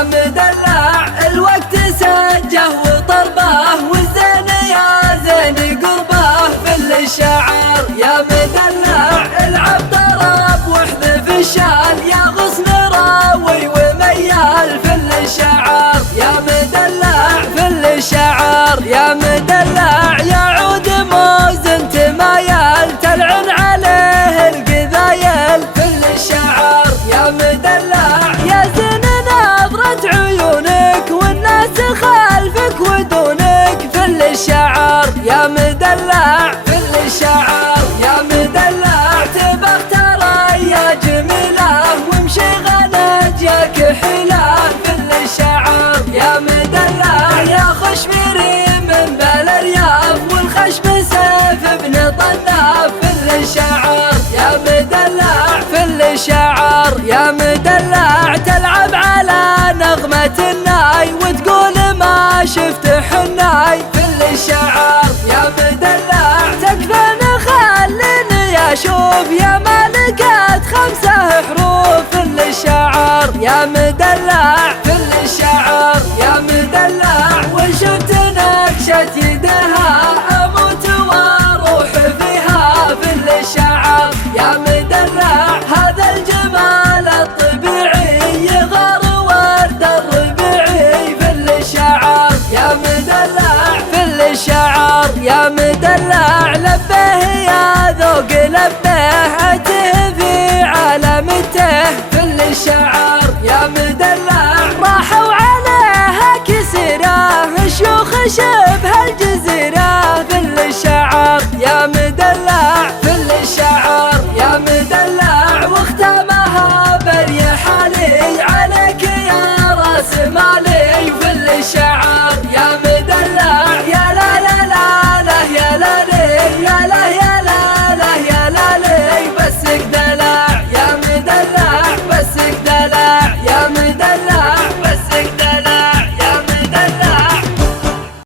يا مدلع الوقت سجه وطربه والزين يا زين قربه في الشعر يا مدلع العب طرب واحذف الشال يا غصن راوي وميال في الشعر يا مدلع في الشعر يا مدلع يا عود موز انت مايل تلعن عليه القذايل في الشعر يا مدلع يا زين نظرة عيونك والناس خلفك ودونك في الشعر يا مدلع في الشعر يا مدلع تبغ ترى يا جميله وامشي غنج يا كحيله في الشعر يا مدلع يا خشميري من بالرياض والخشم سيف ابن طناف في الشعر يا مدلع في الشعر يا مدلع تلعب على نغمة الناي وتقول ما شفت حناي في الشعر يا مدلع تكفى خليني اشوف يا مالكة 5 حروف في الشعر يا مدلع في الشعر يا مدلع وشفت نكشة يدها اموت واروح فيها في الشعر يا مدلع هذا الجمال الطبيعي يغار ورد الربيعي في الشعر يا مدلع في الشعر يا مدلع لبيه